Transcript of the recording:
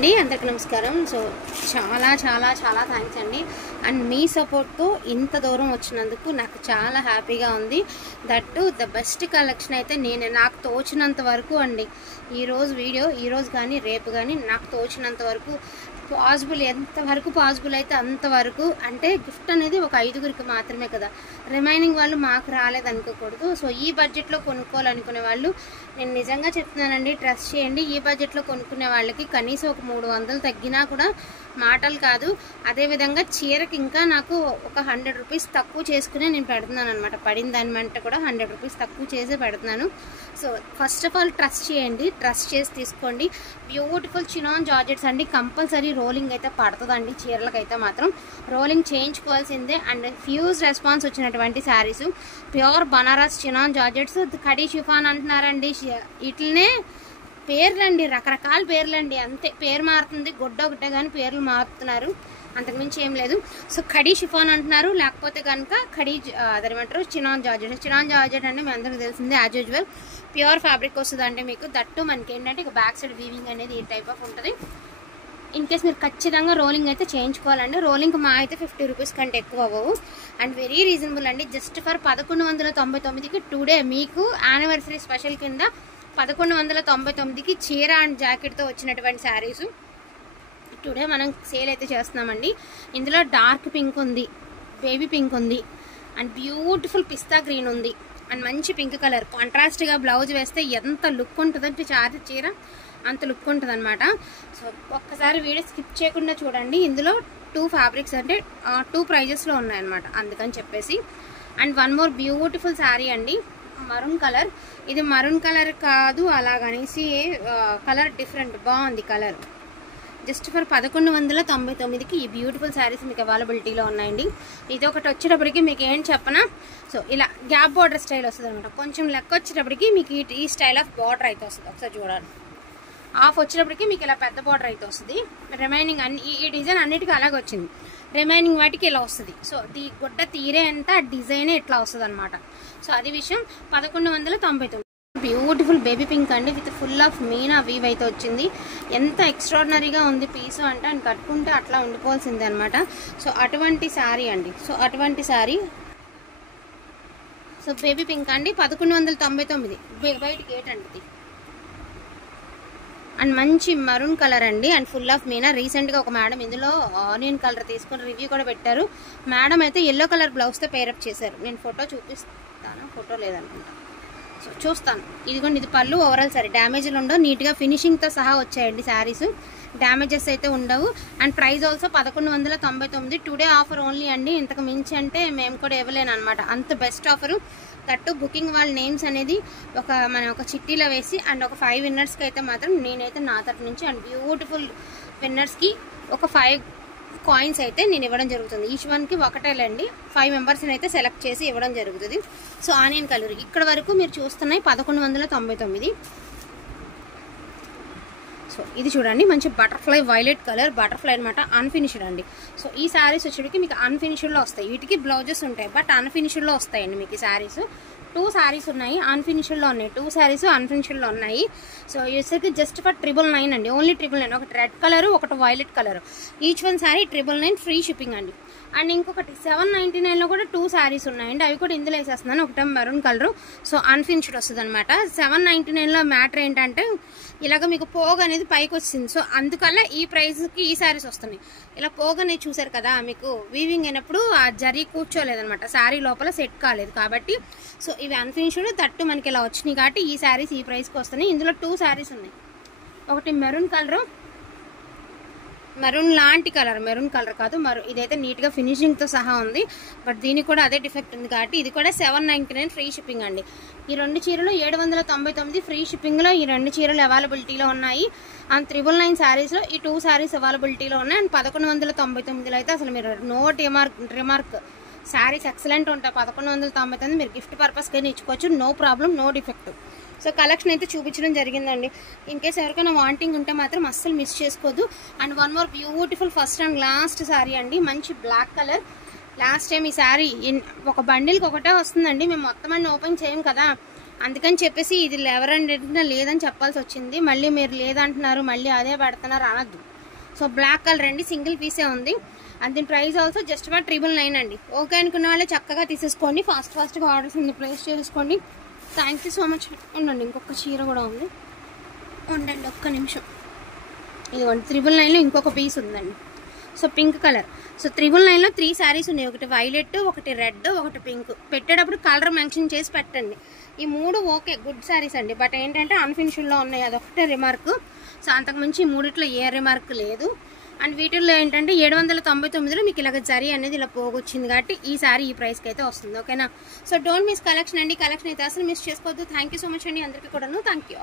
అండి అందరికీ నమస్కారం. సో చాలా చాలా చాలా థ్యాంక్స్ అండి. అండ్ మీ సపోర్ట్తో ఇంత దూరం వచ్చినందుకు నాకు చాలా హ్యాపీగా ఉంది. దట్టు ద బెస్ట్ కలెక్షన్ అయితే నాకు తోచినంత వరకు అండి. ఈరోజు వీడియో ఈరోజు కానీ రేపు కానీ నాకు తోచినంత వరకు పాసిబుల్, ఎంతవరకు పాసిబుల్ అయితే అంతవరకు. అంటే గిఫ్ట్ అనేది ఒక 5గురికి మాత్రమే కదా, రిమైనింగ్ వాళ్ళు మాకు రాలేదనుకోకూడదు. సో ఈ బడ్జెట్లో కొనుక్కోవాలనుకునే వాళ్ళు నేను నిజంగా చెప్తున్నానండి, ట్రస్ట్ చేయండి. ఈ బడ్జెట్లో కొనుక్కునే వాళ్ళకి కనీసం ఒక 300 తగ్గినా కూడా మాటలు కాదు. అదేవిధంగా చీరకి ఇంకా నాకు ఒక 100 రూపీస్ తక్కువ చేసుకునే నేను పెడుతున్నాను అనమాట. పడిన దాని వెంట కూడా 100 రూపీస్ తక్కువ చేసే పెడుతున్నాను. So first of all trust చేయండి, ట్రస్ట్ చేసి తీసుకోండి. బ్యూటిఫుల్ చినాన్ జార్జెట్స్ అండి. కంపల్సరీ రోలింగ్ అయితే పడుతుందండి. చీరలకైతే మాత్రం రోలింగ్ చేయించుకోవాల్సిందే. అండ్ ఫ్యూజ్ రెస్పాన్స్ వచ్చినటువంటి saris, pure Banaras chinon georgettes. Khadi chiffon అంటున్నారండి. వీటినే పేర్లండి, రకరకాల పేర్లండి, అంతే. పేరు మారుతుంది, గుడ్డ ఒకటే కానీ పేర్లు మారుతున్నారు, అంతకుమించి ఏం లేదు. సో కడీ షిఫాన్ అంటున్నారు, లేకపోతే కనుక కడీ అదేమంటారు చినాన్ జార్జెట్. చినాన్ జార్జెట్ అంటే మీ అందరికీ తెలిసిందే, యాజ్ యూజువల్ ప్యూర్ ఫ్యాబ్రిక్ వస్తుంది అంటే మీకు. దట్టు మనకి ఏంటంటే ఇక బ్యాక్ సైడ్ వీవింగ్ అనేది ఈ టైప్ ఆఫ్ ఉంటుంది. ఇన్ కేస్ మీరు ఖచ్చితంగా రోలింగ్ అయితే చేయించుకోవాలండి. రోలింగ్ మా అయితే 50 రూపీస్ కంటే ఎక్కువ అవ్వవు. అండ్ వెరీ రీజనబుల్ అండి. జస్ట్ ఫర్ 1199కి టుడే మీకు యానివర్సరీ స్పెషల్ కింద 1199కి చీర అండ్ జాకెట్తో వచ్చినటువంటి శారీస్ టుడే మనం సేల్ అయితే చేస్తున్నామండి. ఇందులో డార్క్ పింక్ ఉంది, బేబీ పింక్ ఉంది, అండ్ బ్యూటిఫుల్ పిస్తా గ్రీన్ ఉంది, అండ్ మంచి పింక్ కలర్. కాంట్రాస్ట్గా బ్లౌజ్ వేస్తే ఎంత లుక్ ఉంటుందంటే చీర అంత లుక్ ఉంటుంది అనమాట. సో ఒక్కసారి వీడియో స్కిప్ చేయకుండా చూడండి. ఇందులో 2 ఫ్యాబ్రిక్స్ అంటే 2 ప్రైజెస్లో ఉన్నాయన్నమాట, అందుకని చెప్పేసి. And one more beautiful sari అండి, మరూన్ కలర్. ఇది మరూన్ కలర్ కాదు, అలాగనేసి కలర్ డిఫరెంట్, బాగుంది కలర్. జస్ట్ ఫర్ 1199కి ఈ బ్యూటిఫుల్ శారీస్ మీకు అవైలబిలిటీలో ఉన్నాయండి. ఇది ఒకటి వచ్చేటప్పటికి మీకు ఏం చెప్పనా, సో ఇలా గ్యాప్ బార్డర్ స్టైల్ వస్తుంది అనమాట. కొంచెం లెక్క వచ్చేటప్పటికి మీకు ఈ స్టైల్ ఆఫ్ బార్డర్ అయితే వస్తుంది. ఒకసారి చూడాలి, హాఫ్ వచ్చేటప్పటికి మీకు ఇలా పెద్ద బార్డర్ అయితే వస్తుంది. రిమైనింగ్ ఈ డిజైన్ అన్నిటికీ అలాగే వచ్చింది, రిమైనింగ్ వాటికి ఇలా వస్తుంది. సో ఈ గుడ్డ తీరే అంతా డిజైనే ఇట్లా వస్తుంది అనమాట. సో అది విషయం. 1199. బ్యూటిఫుల్ బేబీ పింక్ అండి, with full of Meena weave అయితే వచ్చింది. ఎంత ఎక్స్ట్రాడినరీగా ఉంది పీసు అంటే, అని కట్టుకుంటే అట్లా ఉండిపోవాల్సిందే అనమాట. సో అటువంటి శారీ అండి, సో అటువంటి శారీ. సో బేబీ పింక్ అండి, 1199. బయటికి ఏంటండి. అండ్ మంచి మరూన్ కలర్ అండి, అండ్ ఫుల్ ఆఫ్ మీనా. రీసెంట్గా ఒక మేడం ఇందులో ఆనియన్ కలర్ తీసుకొని రివ్యూ కూడా పెట్టారు. మేడం అయితే ఎల్లో కలర్ బ్లౌజ్తో పేరప్ చేశారు. నేను ఫోటో చూపిస్తాను, ఫోటో లేదనుకుంటా. సో చూస్తాను. ఇదిగోండి, ఇది పళ్ళు. ఓవరాల్ సారీ డ్యామేజ్లు ఉండవు, నీట్గా ఫినిషింగ్తో సహా వచ్చాయండి శారీస్, డ్యామేజెస్ అయితే ఉండవు. And price also 1199. Today offer only అండి, ఇంతకు మించి అంటే మేము కూడా ఇవ్వలేను అనమాట. అంత బెస్ట్ ఆఫరు. దట్టు బుకింగ్ వాళ్ళ నేమ్స్ అనేది మనం ఒక చిట్టీలో వేసి, అండ్ ఒక 5 విన్నర్స్కి అయితే మాత్రం నేనైతే నా తరపు నుంచి, అండ్ బ్యూటిఫుల్ విన్నర్స్కి ఒక 5 కాయిన్స్ అయితే నేను ఇవ్వడం జరుగుతుంది. ఈచ్ వన్కి ఒకటేలేండి, 5 మెంబర్స్ని అయితే సెలెక్ట్ చేసి ఇవ్వడం జరుగుతుంది. సో ఆనియన్ కలర్ ఇక్కడ వరకు మీరు చూస్తున్నాయి 1199. సో ఇది చూడండి, మంచి బటర్ఫ్లై వైలెట్ కలర్, బటర్ఫ్లై అనమాట, అన్ఫినిష్డ్ అండి. సో ఈ శారీస్ వచ్చేటికి మీకు అన్ఫినిష్డ్లో వస్తాయి. వీటికి బ్లౌజెస్ ఉంటాయి, బట్ అన్ఫినిష్డ్లో వస్తాయండి మీకు ఈ శారీస్. 2 శారీస్ ఉన్నాయి, అన్ఫినిష్డ్లో ఉన్నాయి. 2 శారీస్ అన్ఫినిష్డ్లో ఉన్నాయి. సో వచ్చేసరికి జస్ట్ ఫర్ 999 అండి, ఓన్లీ 999. ఒకటి రెడ్ కలర్, ఒకటి violet colour. Each one sari 999, free shipping అండి. అండ్ ఇంకొకటి 799లో కూడా 2 శారీస్ ఉన్నాయండి, అవి కూడా ఇందులో వేసేస్తున్నాను. ఒకటే మెరూన్ కలర్, సో అన్ఫినిష్డ్ వస్తుంది అనమాట. 799లో మ్యాటర్ ఏంటంటే ఇలాగ మీకు పోగు అనేది పైకి వచ్చింది. సో అందుకల్లా ఈ ప్రైస్కి ఈ శారీస్ వస్తున్నాయి. ఇలా పోగు అనేది చూసారు కదా, మీకు వీవింగ్ అయినప్పుడు ఆ జరీ కూర్చోలేదనమాట, శారీ లోపల సెట్ కాలేదు కాబట్టి. సో ఇవి అన్ఫినిష్డ్, తట్టు మనకి ఇలా వచ్చినాయి కాబట్టి ఈ శారీస్ ఈ ప్రైస్కి వస్తున్నాయి. ఇందులో 2 శారీస్ ఉన్నాయి. ఒకటి మెరూన్ కలర్, మెరూన్ లాంటి కలర్, మెరూన్ కలర్ కాదు ఇదైతే నీట్గా ఫినిషింగ్తో సహా ఉంది, బట్ దీనికి కూడా అదే డిఫెక్ట్ ఉంది కాబట్టి ఇది కూడా 799 ఫ్రీ షిప్పింగ్ అండి. ఈ 2 చీరలు 799 ఫ్రీ షిప్పింగ్లో ఈ 2 చీరలు అవైలబిలిటీలో ఉన్నాయి. అండ్ 999 శారీస్లో ఈ 2 శారీస్ అవైలబిలిటీలో ఉన్నాయి. అండ్ 1199లో అయితే అసలు మీరు నో రిమార్క్ శారీస్ ఎక్సలెంట్ ఉంటాయి. 1199 మీరు గిఫ్ట్ పర్పస్కి ఇచ్చుకోవచ్చు, no problem, no defect. So collection అయితే చూపించడం జరిగిందండి. ఇన్ కేస్ ఎవరికైనా వాంటింగ్ ఉంటే మాత్రం అస్సలు మిస్ చేసుకోవద్దు. And one more beautiful first and last sari అండి, మంచి బ్లాక్ కలర్. లాస్ట్ టైం ఈ శారీ ఒక బండిల్కి ఒకటే వస్తుందండి, మేము మొత్తం అన్ని ఓపెన్ చేయం కదా, అందుకని చెప్పేసి ఇది 1100 లేదని చెప్పాల్సి వచ్చింది. మళ్ళీ మీరు లేదంటున్నారు, మళ్ళీ అదే పెడుతున్నారు అనద్దు. సో బ్లాక్ కలర్ అండి, సింగిల్ పీసే ఉంది. అండ్ దీని ప్రైస్ ఆల్సో జస్ట్ ఫర్ 999 అండి. ఓకే అనుకున్న వాళ్ళే చక్కగా తీసేసుకోండి, ఫాస్ట్గా ఆర్డర్స్ ప్లేస్ చేసుకోండి. Thank you so much. ఉండండి, ఇంకొక చీర కూడా ఉంది, ఉండండి ఒక్క నిమిషం. ఇదిగోండి 999లో ఇంకొక పీస్ ఉందండి. So pink colour. సో 999లో 3 శారీస్ ఉన్నాయి, ఒకటి వైలెట్, ఒకటి రెడ్, ఒకటి పింక్. పెట్టేటప్పుడు కలర్ మెన్షన్ చేసి పెట్టండి. ఈ 3 ఓకే గుడ్ శారీస్ అండి, బట్ ఏంటంటే అన్ఫినిష్డ్లో ఉన్నాయి, అదొకటే రిమార్క్. సో అంతకుమించి 3 ఏ రిమార్క్ లేదు. అండ్ వీటిల్లో ఏంటంటే 799లో మీకు ఇలాగ జరీ అనేది ఇలా పోగొచ్చింది కాబట్టి ఈ సారీ ఈ ప్రైస్కి అయితే వస్తుంది. ఓకేనా? సో డోంట్ మిస్ కలెక్షన్ అండి, కలెక్షన్ అయితే అసలు మిస్ చేసుకోవద్దు. థ్యాంక్ యూ సో మచ్ అండి అందరికీ కూడాను. Thank you.